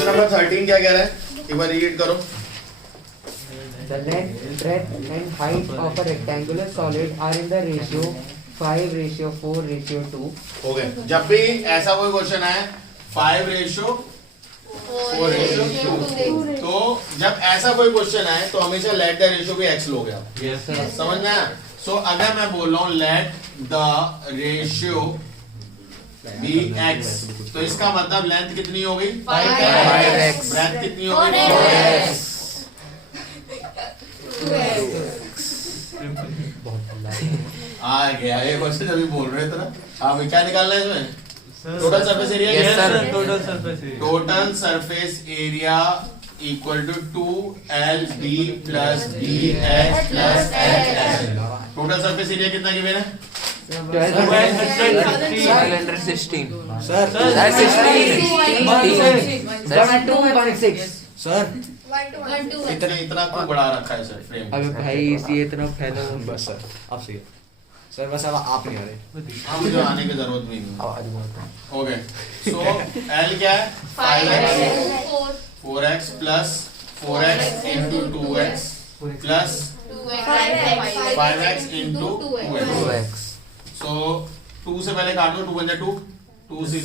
Question number 13 क्या कह रहा है, एक बार रीड करो। The length, breadth and height of a rectangular solid are in the ratio 5:4:2. हो गए। जब भी ऐसा कोई क्वेश्चन है 5:4:2, तो जब ऐसा कोई क्वेश्चन है तो हमेशा लेट द रेशियो भी x लोगे आप। समझ में आया? सो अगर मैं बोल रहा हूँ let the ratio be x, तो इसका मतलब लेंथ कितनी हो गई 5x, ब्रेथ कितनी हो गई 4x। आ गया ये क्वेश्चन अभी बोल रहे थे ना आप, क्या निकालना है इसमें? Total surface area. Yes sir, total surface area. Total surface area equal to 2LB plus BH plus HL। Total surface area कितना गिवन है? 1216. Sir That's 16. Sir. इतना क्यों बढ़ा रखा है सर फ्रेम? अबे भाई इसी इतना फैला हुआ। बस सर अब सही है सर, बस अब आप नहीं आ रहे। हाँ मुझे आने की जरूरत भी नहीं। हो गए। सो L क्या है 5x 4x plus 4x into 2x plus 5x into 2x। सो 2 से पहले काट दो, 2 बन जाए 2, 2 6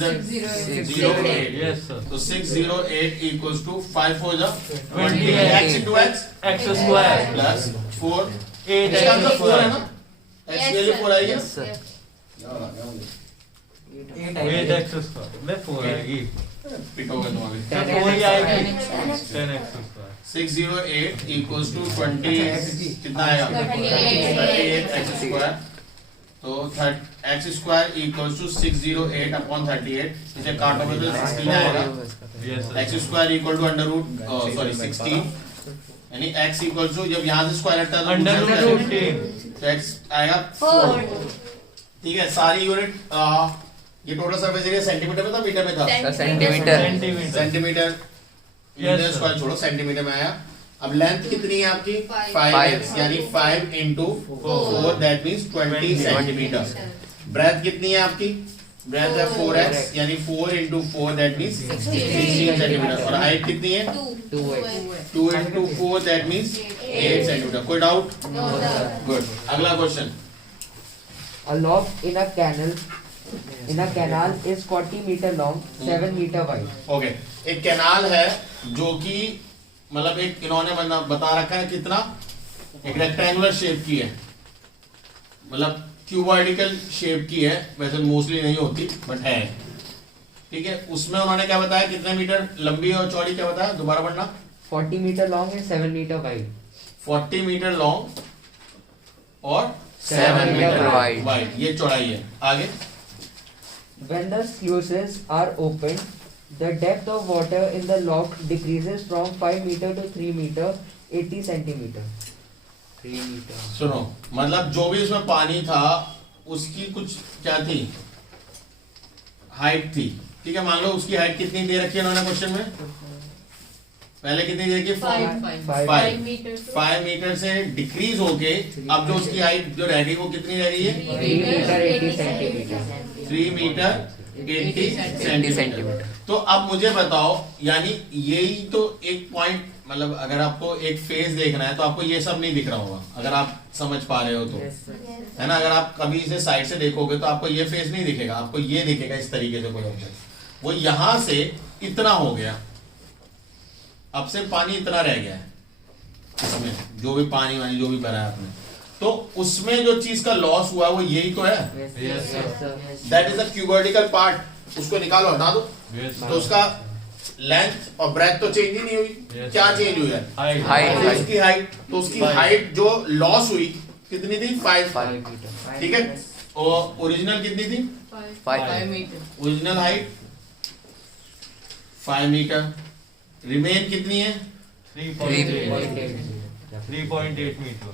08। Yes sir. तो 608 इक्वल्स टू 5 4 जा 20 x into x x square plus 4 8 इसका मतलब 4 है ना, x के लिए 4 आएगी। 8x स्क्वायर में 4 आएगी, पिटोगे तुम्हारे। 4 ही आएगी 10x स्क्वायर। 608 इक्वल्स टू 20 कितना आएगा 38x स्क्वायर। तो x square equals to 608 upon 38, इसे काटोगे तो 16 आएगा। Yes sir. x square equal to under root sorry 16, यानी x इक्वल टू जब यहाँ से स्क्वायर हटता है तो अंडर नीचे रूट से 15। तो x आएगा 4। ठीक है, सारी यूनिट ये टोटल सरफेस एरिया सेंटीमीटर में था मीटर में था? सेंटीमीटर। सेंटीमीटर। मीटर स्क्वायर छोड़ो, सेंटीमीटर में आया। अब लेंथ कितनी है आपकी 5x, यानी 5 into 4 that means 20 centimetre. Breadth कितनी है आपकी? ब्रेथ है 4x, यानी 4 इंटू 4 दैट मीन्स 16 सेंटीमीटर। और हाइट कितनी है 2 इंटू 4 दैट मीन्स 8 सेंटीमीटर। कोई डाउट? गुड। अगला question. A lock in a canal is 40 meter long, 7 meter wide. Okay, एक कैनाल है जो कि मतलब एक इन्होंने बता रखा है कितना, एक रेक्टेंगुलर शेप की है, मतलब क्यूबॉइडिकल शेप की है, वैसे मोस्टली नहीं होती बट है। ठीक है, उसमें उन्होंने क्या बताया कितने मीटर लंबी और चौड़ी, क्या बताया दोबारा पढ़ना? 40 meter long and 7 meter wide. 40 metre long और 7 मीटर wide. वाइड, ये चौड़ाई है। आगे When the sluices are opened, the depth of water in the lock decreases from 5 meter to 3 meter 80 centimeter. 3 meter. सुनो, मतलब जो भी उसमें पानी था उसकी कुछ क्या थी हाइट थी। ठीक है, मान लो उसकी हाइट कितनी दे रखी है उन्होंने क्वेश्चन में, पहले कितनी दे रखी है 5 मीटर से डिक्रीज होके अब जो उसकी हाइट जो रह गई वो कितनी रह गई है 3 meter 80 centimeter. 3 metre 80 centimetre. तो अब मुझे बताओ, यानी यही तो एक पॉइंट, मतलब अगर आपको एक फेस देखना है तो आपको ये सब नहीं दिख रहा होगा, अगर आप समझ पा रहे हो तो, है ना। अगर आप कभी इसे साइड से देखोगे तो आपको ये फेस नहीं दिखेगा, आपको ये दिखेगा इस तरीके से कोई ऑब्जेक्ट। वो यहां से इतना हो गया, अब से पानी इतना रह गया है इसमें, जो भी पानी वानी जो भी भरा है आपने, तो उसमें जो चीज का लॉस हुआ वो यही तो है, दैट इज द क्यूबॉइडिकल पार्ट। उसको निकालो, हटा दो। तो उसका लेंथ और ब्रेथ तो चेंज ही नहीं हुई। क्या चेंज हुई है हाइट। उसकी हाइट। तो उसकी हाइट जो लॉस हुई कितनी थी 5 meter. ठीक है, और ओरिजिनल कितनी थी 5 meter. Original height 5 metre. Remain कितनी है 3.8 मीटर।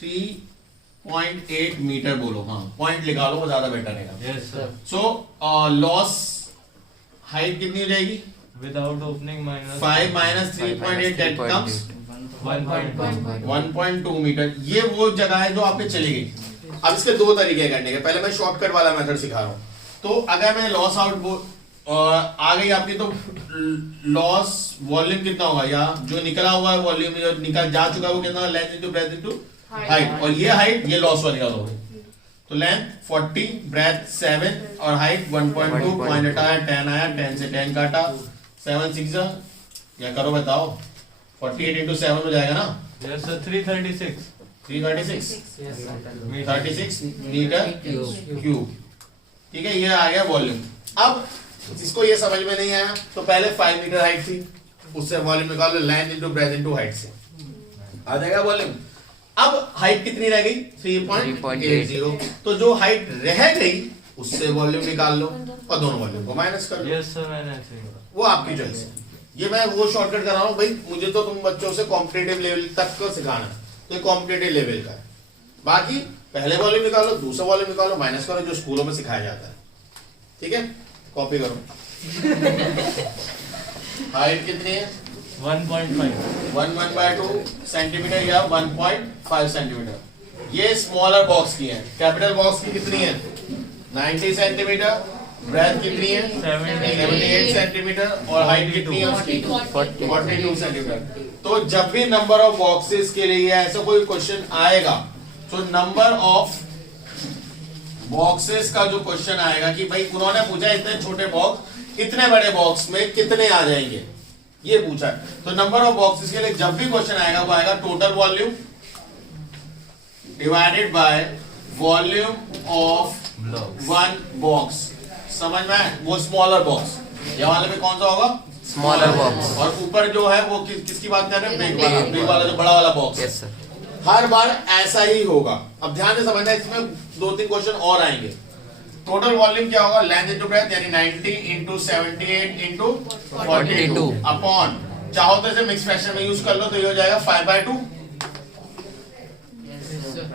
3.8 मीटर बोलो, हाँ पॉइंट लिखा लो वो ज्यादा बेटर रहेगा। Yes sir. So loss height कितनी हो जाएगी without opening minus 5 minus 3.8 that comes 1.2 metre. ये वो जगह है जो आप पे चली गई। अब इसके दो तरीके करने के, पहले मैं शॉर्टकट वाला मेथड सिखा रहा हूं। तो अगर मैं लॉस आउट और आ गई आपकी तो लॉस वॉल्यूम कितना होगा, या जो निकला हुआ है वॉल्यूम जो निकल जा चुका है वो कितना, length into breadth into height, और ये हाइट ये लॉस वाली हो गई। तो लेंथ 40, ब्रेथ 7 और हाइट 1.2, पॉइंट हटाया 10 आया, 10 से 10 काटा, 7 6 या करो बताओ, 48 इंटू 7 हो जाएगा ना, Yes sir, 336 336 36 मीटर क्यूब। ठीक है, ये आ गया वॉल्यूम। अब जिसको ये समझ में नहीं आया तो पहले 5 मीटर हाइट थी, उससे वॉल्यूम निकाल लो, length into breadth into height से आ जाएगा वॉल्यूम। अब हाइट कितनी रह गई, 3.80। तो जो हाइट रह गई उससे वॉल्यूम निकाल लो और दोनों वॉल्यूम को माइनस कर लो। Yes sir, मैंने ऐसे ही करा। वो आपकी चॉइस है। ये मैं वो शॉर्टकट कर रहा हूँ भाई, मुझे तो तुम बच्चों से कॉम्पिटिटिव लेवल तक को सिखाना है, तो ये कॉम्पिटिटिव लेवल का है। बाकी पहले वॉल्यूम निकालो, दूसरा वॉल्यूम निकालो, माइनस करो, जो स्कूलों में सिखाया जाता है। ठीक है, कॉपी करो। हाइट कितनी है, 1.5 1/2 सेंटीमीटर या 1.5 सेंटीमीटर। ये स्मॉलर बॉक्स की है, कैपिटल बॉक्स की कितनी है, 90 सेंटीमीटर, ब्रेथ कितनी है 78 सेंटीमीटर, और हाइट कितनी है उसकी 42 सेंटीमीटर। तो जब भी नंबर ऑफ बॉक्सेस के लिए ऐसा कोई क्वेश्चन आएगा, तो नंबर ऑफ बॉक्सेस का जो क्वेश्चन आएगा कि भाई उन्होंने पूछा इतने छोटे बॉक्स इतने बड़े बॉक्स में कितने आ जाएंगे, ये पूछा है। तो नंबर ऑफ बॉक्सेस के लिए जब भी क्वेश्चन आएगा वो आएगा total volume divided by volume of one box. समझ में आया? वो स्मॉलर बॉक्स, ये वाले में कौन सा होगा, स्मॉलर बॉक्स, और ऊपर जो है वो किसकी बात कर रहे हैं, बिग वाला जो बड़ा वाला बॉक्स। Yes sir. हर बार ऐसा ही होगा। अब ध्यान से समझना, इसमें 2-3 क्वेश्चन और आएंगे। टोटल वॉल्यूम क्या होगा, लेंथ इनटू ब्रेथ, यानी 90 इंटू 78 इंटू 42 अपॉन, चाहो तो इसे मिक्स फ्रैक्शन में यूज कर लो, तो ये हो जाएगा 5/2,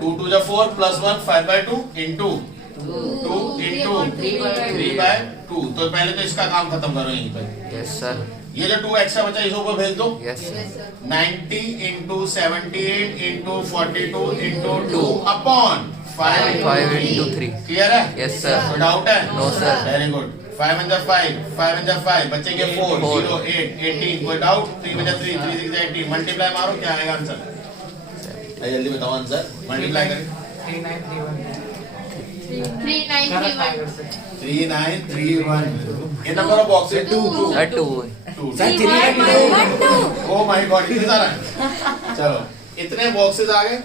2 2 4 प्लस 1 5/2 इंटू 2 इंटू 3/2। तो पहले तो इसका काम खत्म करो यहीं पर। Yes sir. ये जो 2 एक्स्ट्रा बचा इसको ऊपर भेज दो। Yes sir. 90 into 78 into 42 into 2 upon 5 into 3। Clear है? Yes sir. कोई डाउट है? No sir. Very good. 5 and 5 बचेंगे 4 0 8 18। कोई डाउट? 3 3 3 6 18 मल्टीप्लाई मारो, क्या आएगा आंसर? जल्दी बताओ आंसर, मल्टीप्लाई करें। 3931। ये number of boxes 2 sir 3 oh my God, इतने सारा है। चलो इतने बॉक्सेस आ गए।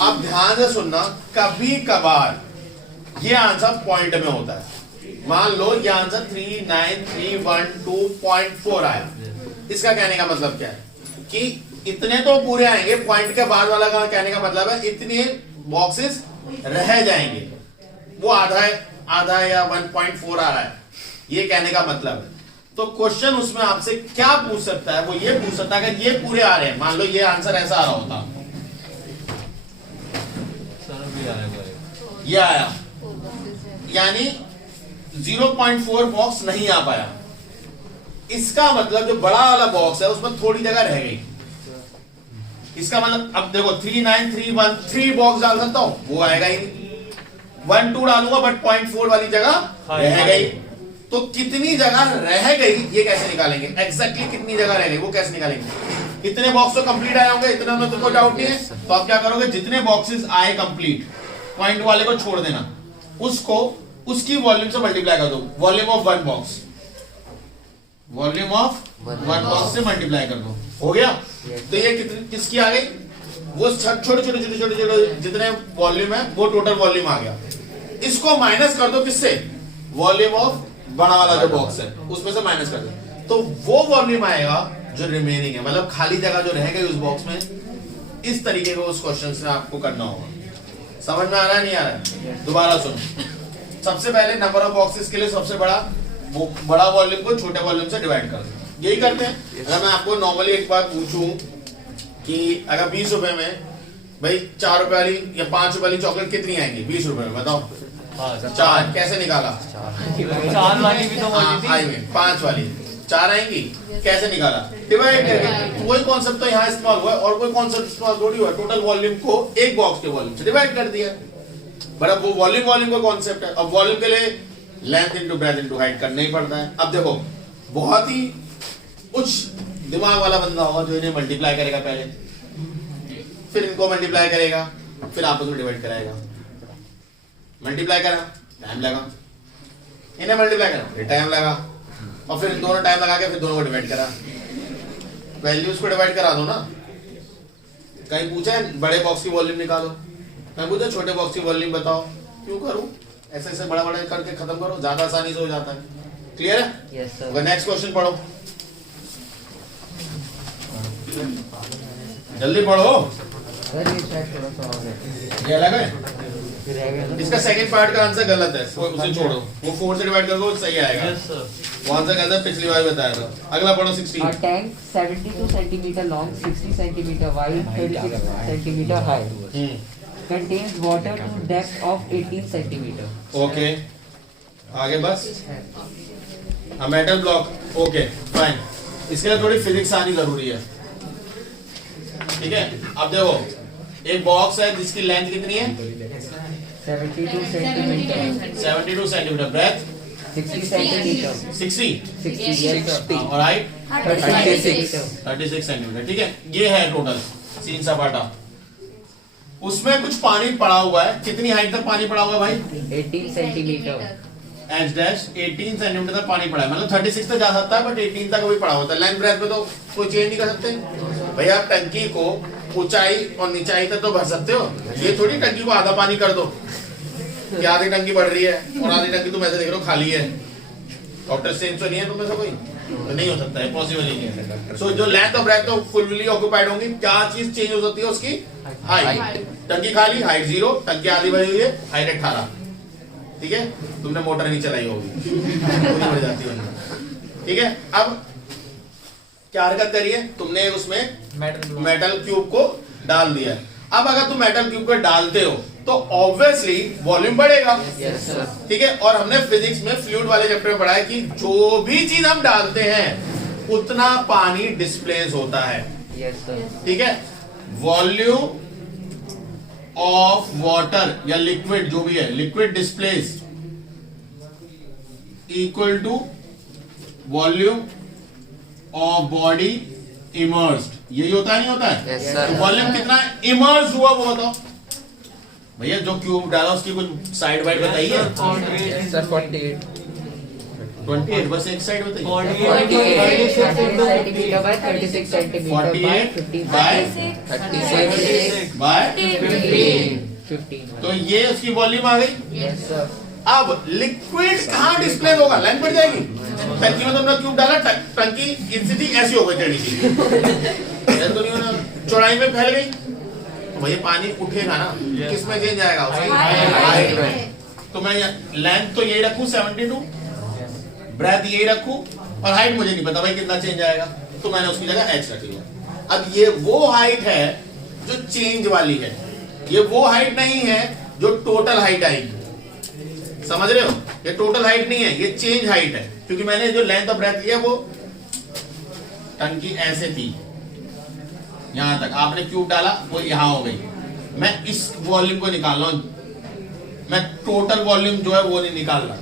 अब ध्यान से सुनना, कभी कभार ये आंसर पॉइंट में होता है। मान लो ये आंसर 39312.4 आया। इसका कहने का मतलब क्या है कि इतने तो पूरे आएंगे, पॉइंट के बाद वाला का कहने का मतलब है इतने बॉक्सेस रह जाएंगे, वो आधा या 1.4 आ रहा है, ये कहने का मतलब है। तो क्वेश्चन उसमें आपसे क्या पूछ सकता है, वो ये पूछ सकता है कि ये पूरे आ रहे हैं, मान लो ये आंसर ऐसा आ रहा होता, सर भी आएगा ये आया, यानी 0.4 बॉक्स नहीं आ पाया। इसका मतलब जो बड़ा वाला बॉक्स है उसमें थोड़ी जगह रह गई। इसका मतलब अब देखो 39313 बॉक्स डाल सकता हूं, वो आएगा ही नहीं। 1 2 डालूंगा बट 0.4 वाली जगह रह गई। तो कितनी जगह रह गई ये कैसे निकालेंगे, एग्जैक्टली कितनी जगह रह गई वो कैसे निकालेंगे। इतने बॉक्स तो कंप्लीट आए होंगे, इतने में तो कोई डाउट नहीं है। तो आप क्या करोगे, जितने बॉक्सेस आए कंप्लीट, पॉइंट वाले को छोड़ देना, उसको उसकी वॉल्यूम से मल्टीप्लाई कर दो। Volume of one box, volume of one box से मल्टीप्लाई कर दो, हो गया। तो ये कितनी किसकी आ गई, वो छोटे छोटे जितने वॉल्यूम है वो टोटल वॉल्यूम आ गया। इसको माइनस कर दो किससे, वॉल्यूम ऑफ बड़ा वाला जो बॉक्स है उसमें से माइनस कर दो, तो वो वॉल्यूम आएगा जो रिमेनिंग है, मतलब खाली जगह जो रह गई उस बॉक्स में। इस तरीके को उस क्वेश्चन से आपको करना होगा। समझ में आ रहा है नहीं आ रहा है? दोबारा सुनो। सबसे पहले नंबर ऑफ बॉक्सेस के लिए सबसे बड़ा वॉल्यूम को छोटे वॉल्यूम से डिवाइड कर दो, यही करते हैं। अगर मैं आपको नॉर्मली एक बार पूछूं कि अगर 20 रुपए में भाई 4 रुपए वाली या 5 रुपए वाली चॉकलेट कितनी आएगी 20 रुपए में, बताओ। 4 कैसे निकाला, 4 वाली भी तो बोली थी, आई में 5 वाली 4 आएंगी, कैसे निकाला, डिवाइड करके। वही कॉन्सेप्ट तो यहाँ इस्तेमाल हुआ है, और कोई कॉन्सेप्ट इस्तेमाल थोड़ी हुआ। टोटल वॉल्यूम को एक बॉक्स के वॉल्यूम से डिवाइड कर दिया, बट अब वो वॉल्यूम का कॉन्सेप्ट है। अब वॉल्यूम के लिए length into breadth into height करना ही पड़ता है। अब देखो बहुत ही उच्च दिमाग वाला बंदा होगा जो इन्हें मल्टीप्लाई करेगा पहले, फिर इनको मल्टीप्लाई करेगा, फिर आपस में डिवाइड कराएगा। मल्टीप्लाई करा टाइम लगा, इन्हें मल्टीप्लाई करा फिर टाइम लगा, और फिर इन दोनों टाइम लगा के फिर दोनों को डिवाइड करा। वैल्यूज को डिवाइड करा दो ना। कहीं पूछा है बड़े बॉक्स की वॉल्यूम निकालो, कहीं पूछा छोटे बॉक्स की वॉल्यूम बताओ, क्यों करूं? ऐसे ऐसे बड़ा बड़ा करके खत्म करो, ज्यादा आसानी से हो जाता है। क्लियर है? Yes sir. नेक्स्ट क्वेश्चन पढ़ो, जल्दी पढ़ो। सर ये शायद थोड़ा सा और है। ये अलग है, फिर रह गया ना। इसका सेकंड पार्ट का आंसर गलत है, उसे छोड़ो, वो 4 से डिवाइड करोगे सही आएगा। Yes sir. वो आंसर गलत है, पिछली बार बताया था। अगला पढ़ो 16। A tank 72 centimeter long, 60 centimeter wide, 36 centimeter high, contains water to depth of 18 centimeter. Okay आगे बस। Metal block, okay fine. इसके लिए थोड़ी फिजिक्स आनी जरूरी है, ठीक है? अब देखो एक बॉक्स है जिसकी लेंथ कितनी है? 72 centimeter, 72 centimetre, breadth 60 centimeter, 60 yes sir, और हाइट 36, 36 सेंटीमीटर, ठीक है? ये है टोटल सीन सपाटा। उसमें कुछ पानी पड़ा हुआ है, कितनी हाइट तक पानी पड़ा हुआ है भाई? 18 centimeter. एच डैश 18 सेंटीमीटर तक पानी पड़ा है, मतलब 36 तक जा सकता है बट 18 तक भी पड़ा होता है। लेंथ ब्रेथ में तो कोई चेंज नहीं कर सकते भैया। आप टंकी को ऊंचाई और नीचाई तक तो भर सकते हो, ये थोड़ी टंकी को आधा पानी कर दो कि आधी टंकी बढ़ रही है और आधी टंकी तुम ऐसे देख रहे हो खाली है। डॉक्टर स्ट्रेंज तो नहीं है तुम्हें से कोई, तो नहीं हो सकता है, पॉसिबल ही नहीं है। सो जो लेंथ और ब्रेथ तो फुल्ली ऑक्यूपाइड होंगी, क्या चीज चेंज हो सकती है? उसकी हाइट। टंकी खाली, हाइट 0, टंकी आधी भरी हुई है, हाइट 18, ठीक है? तुमने मोटर नहीं चलाई होगी, पूरी बढ़ जाती होगी, ठीक है? अब क्या हरकत करी है तुमने? उसमें मेटल क्यूब को डाल दिया। अब अगर तुम मेटल क्यूब को डालते हो तो ऑब्वियसली वॉल्यूम बढ़ेगा, Yes sir. ठीक है? और हमने फिजिक्स में फ्लूइड वाले चैप्टर में पढ़ा है कि जो भी चीज हम डालते हैं उतना पानी डिस्प्लेस होता है, Yes sir. ठीक है? वॉल्यूम ऑफ वाटर या लिक्विड जो भी है, liquid displace equal to volume of body immersed. यही होता नहीं होता है? Yes sir. तो वॉल्यूम कितना इमर्स हुआ वो बताओ भैया। जो क्यूब डाला उसकी कुछ साइड वाइड बताइए। Sir 48. 28 बस एक साइड बताइए। 48 centimeter by 36 centimeter by 48 15 by 36 bye 15. तो ये उसकी वॉल्यूम आ गई। Yes sir. अब लिक्विड कहाँ डिस्प्ले होगा? लाइन बढ़ जाएगी। टंकी में तुमने क्यूब डाला, टंकी इंसिटी ऐसी हो गई टेढ़ी सी, तो नहीं होना, चौड़ाई में फैल गई, तो भैया पानी उठेगा ना, किस में चेंज आएगा? हाइट में। तो मैं लेंथ तो यही रखूं 72, ब्रेथ यही रखूं, और हाइट मुझे नहीं पता भाई कितना चेंज आएगा, तो मैंने उसकी जगह एच रख लिया। अब ये वो हाइट है जो चेंज वाली है, ये वो हाइट नहीं है जो टोटल हाइट आएगी। समझ रहे हो? ये टोटल हाइट नहीं है, ये चेंज हाइट है, क्योंकि मैंने जो लेंथ और ब्रेथ लिया वो टंकी ऐसे थी यहां तक, आपने क्यूब डाला वो यहां हो गई। मैं इस वॉल्यूम को निकाल रहा हूं, मैं टोटल वॉल्यूम जो है वो नहीं निकाल रहा।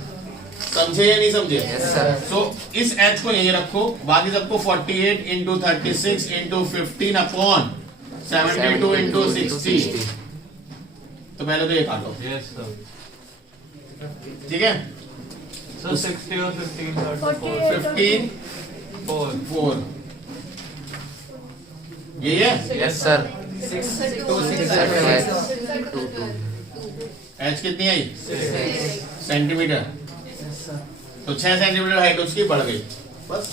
समझे या नहीं समझे? Yes sir. सो इस एच को यहीं रखो, बाकी सबको 48 इंटू 36 इंटू 15 अपॉन 72 इंटू 60। तो पहले तो ये काटो, यस सर। ठीक है? सर 60 और 15 15 4 4 ये है Yes sir. एच कितनी आई? सेंटीमीटर। तो 6 सेंटीमीटर हाइट उसकी बढ़ गई बस।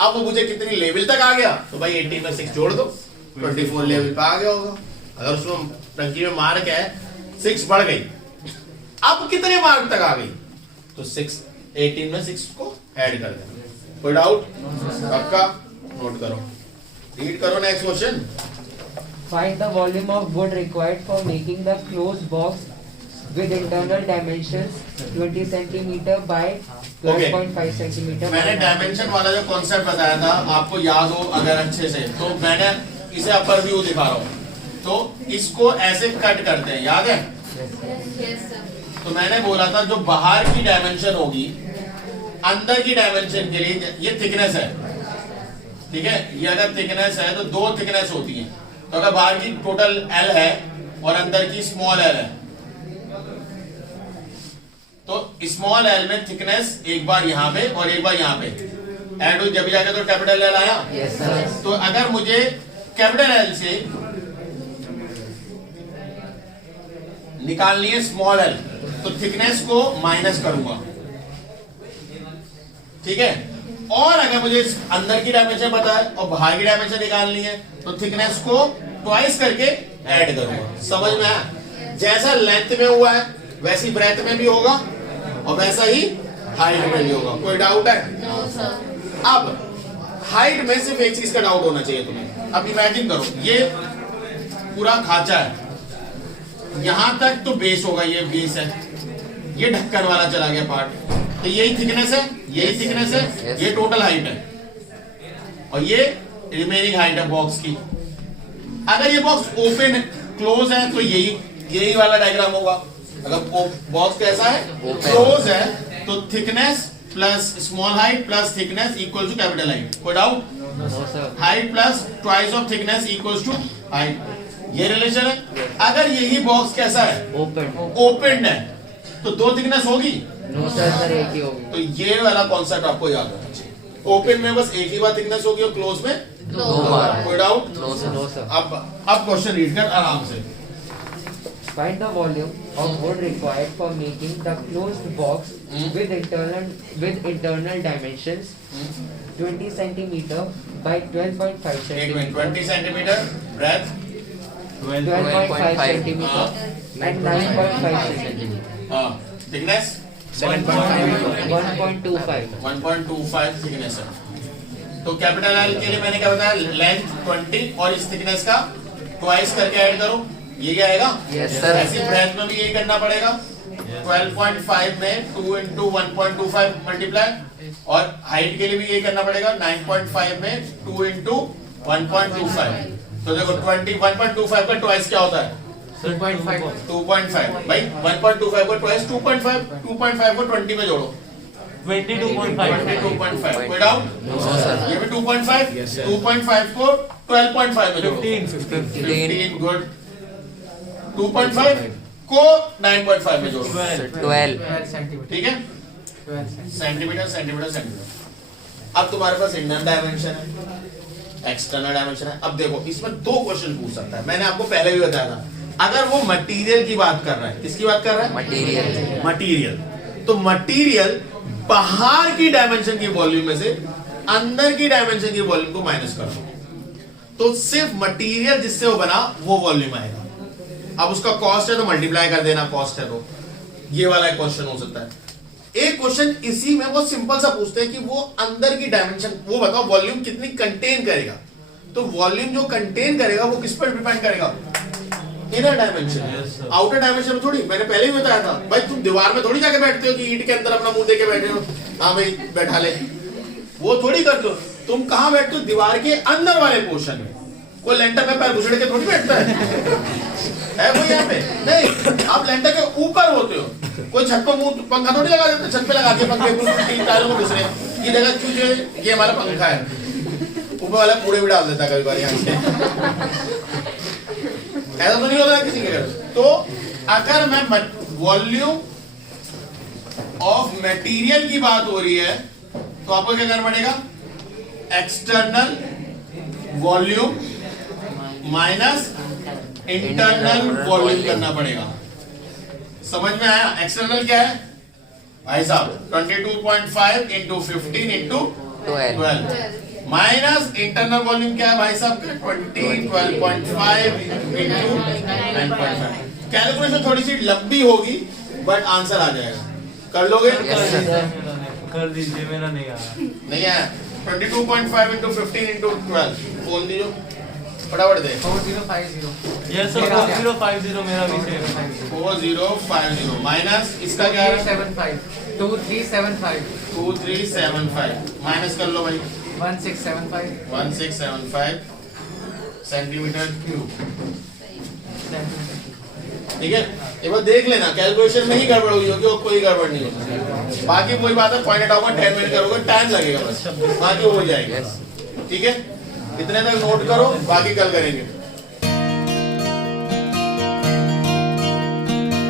अब वो मुझे कितनी लेवल तक आ गया? तो भाई 18 में 6 जोड़ दो, 24 लेवल पे आ गया होगा। अगर उसमें टंकी में मार्क है 6 बढ़ गई, अब कितने मार्क तक आ गई? तो 6 18 में 6 को ऐड कर देना। कोई डाउट? पक्का? नोट करो, रीड करो next question. Find the volume of wood required for making the closed box with internal dimensions 20 centimeter by 12.5 centimeter. मैंने डायमेंशन वाला जो कॉन्सेप्ट बताया था, आपको याद हो अगर अच्छे से, तो मैंने इसे अपर व्यू दिखा रहा हूँ। तो इसको ऐसे कट करते हैं, याद है? तो मैंने बोला था जो बाहर की डायमेंशन होगी अंदर की डायमेंशन के लिए ये थिकनेस है, ठीक है। ये अगर थिकनेस है तो दो थिकनेस होती है। तो अगर बाहर की टोटल एल है और अंदर की स्मॉल एल है, तो स्मॉल एल में थिकनेस एक बार यहां पे और एक बार यहां पे ऐड हुई, जब जाके तो कैपिटल एल आया। Yes, sir. तो अगर मुझे कैपिटल एल से निकालनी है स्मॉल एल, तो थिकनेस को माइनस करूंगा, ठीक है। और अगर मुझे अंदर की डायमेंशन पता है और बाहर की डायमेंशन निकालनी है, तो थिकनेस को ट्वाइस करके ऐड करूंगा। समझ में आया? जैसा लेंथ में हुआ है वैसी ब्रेथ में भी होगा और वैसा ही हाइट में भी होगा। कोई डाउट है? अब हाइट में सिर्फ एक चीज का डाउट होना चाहिए तुम्हें। अब इमेजिन करो ये पूरा खांचा है, यहां तक तो बेस होगा, ये बेस है, ये ढक्कन वाला चला गया पार्ट, तो यही थिकनेस है, यही थिकनेस है, ये टोटल हाइट है और ये रिमेनिंग हाइट है बॉक्स की। अगर ये बॉक्स ओपन क्लोज है तो यही वाला डायग्राम होगा। अगर बॉक्स कैसा है, क्लोज है, तो thickness plus small height plus thickness equal to capital height. कोई doubt? No, sir. Height plus twice of thickness equals to height, ये रिलेशन है। अगर यही बॉक्स कैसा है, Open. ओपन है, तो दो थिकनेस होगी, No, sir, sir, एक ही होगी. तो ये वाला कॉन्सेप्ट आपको याद होना चाहिए। ओपन में बस एक ही बार थिकनेस होगी और क्लोज में दो बार. कोई doubt? No, sir. No, sir. अब क्वेश्चन रीड कर आराम से। Find the volume of wood required for making the closed box with internal dimensions 20 centimeter by 12.5 एक centimeter. Minute, 20 centimetre breath, 12.5 centimeter and 9.5 centimeter. हाँ, thickness 1.25. 1.25 thickness है। तो capital L के लिए मैंने क्या बताया, लेंथ 20 और इस थिकनेस का ट्वाइस करके ऐड करो, ये क्या आएगा? Yes, sir. ऐसी ब्रेथ में भी यही करना पड़ेगा। 12.5 में 2 into 1.25 मल्टीप्लाई, और हाइट के लिए भी यही करना पड़ेगा। 9.5 में 2 into 1.25। तो देखो 1.25 का ट्वाइस क्या होता है? 2.5। भाई 1.25 का ट्वाइस 2.5, 2.5 को 20 में जोड़ो, 22.5। कोई डाउट? ये भी 2.5, 2.5 को 12.5 में जोड़ो, 15। गुड। 2.5 को 9.5 में जोड़ो, 12. ठीक है। Centimetre centimetre centimetre. अब तुम्हारे पास इंटरनल डायमेंशन है, एक्सटर्नल डायमेंशन है। अब देखो इसमें दो क्वेश्चन पूछ सकता है, मैंने आपको पहले भी बताया था। अगर वो मटेरियल की बात कर रहा है, किसकी बात कर रहा है? Material. मटेरियल। तो मटेरियल बाहर की डायमेंशन की वॉल्यूम में से अंदर की डायमेंशन की वॉल्यूम को माइनस कर दो, तो सिर्फ मटेरियल जिससे वो बना वो वॉल्यूम आएगा। अब उसका कॉस्ट है तो मल्टीप्लाई कर देना, कॉस्ट है तो। ये वाला एक क्वेश्चन हो सकता है। एक क्वेश्चन इसी में वो सिंपल सा पूछते हैं कि वो अंदर की डायमेंशन, वो बताओ वॉल्यूम कितनी कंटेन करेगा। तो वॉल्यूम जो कंटेन करेगा वो किस पर डिपेंड करेगा? Inner dimension. आउटर डायमेंशन थोड़ी। मैंने पहले ही बताया था भाई, तुम दीवार में थोड़ी जाके बैठते हो कि ईंट के अंदर अपना मुंह देके बैठे हो, हाँ भाई बैठा ले, वो थोड़ी करते हो। तुम कहां बैठते हो? दीवार के अंदर वाले पोर्शन में। कोई लेंटर में पैर घुसड़ के थोड़ी बैठता है कोई यहाँ पे? नहीं, आप लेंटर के ऊपर होते हो। कोई छत पर मुंह पंखा थोड़ी लगा देता, छत पे लगा के पंखे तीन तारों को घुसरे, ये जगह क्यों, ये हमारा पंखा है, ऊपर वाला कूड़े भी डाल देता कभी बार यहाँ से। ऐसा तो नहीं होता किसी के घर। तो अगर मैं वॉल्यूम ऑफ मटेरियल की बात हो रही है तो आपको क्या करना पड़ेगा? External volume minus internal volume करना पड़ेगा। समझ में आया? एक्सटर्नल क्या है भाई साहब? 22.5 into 15 into 12 minus internal volume क्या है भाई साहब? 12.5 इंटू 9.5। कैलकुलेशन थोड़ी सी लंबी होगी बट आंसर आ जाएगा। कर लोगे? कर दीजिए, मेरा नहीं आ रहा। नहीं है। 22.5 इंटू 15 इंटू 12 बोल दीजिए फटाफट दे। 4050. यस सर, 4050 मेरा भी सेम है। 4050 माइनस इसका क्या है? 2375. 2375 माइनस कर लो भाई। 1675. 1675 सेंटीमीटर क्यूब। ठीक है, एक बार देख लेना, कैलकुलेशन में ही गड़बड़ हुई होगी और कोई गड़बड़ नहीं होगी। बाकी वही बात है, पॉइंट आउट 10 मिनट करोगे, टाइम लगेगा बस, बाकी हो जाएगा। ठीक है, इतने तक नोट करो, बाकी कल करेंगे।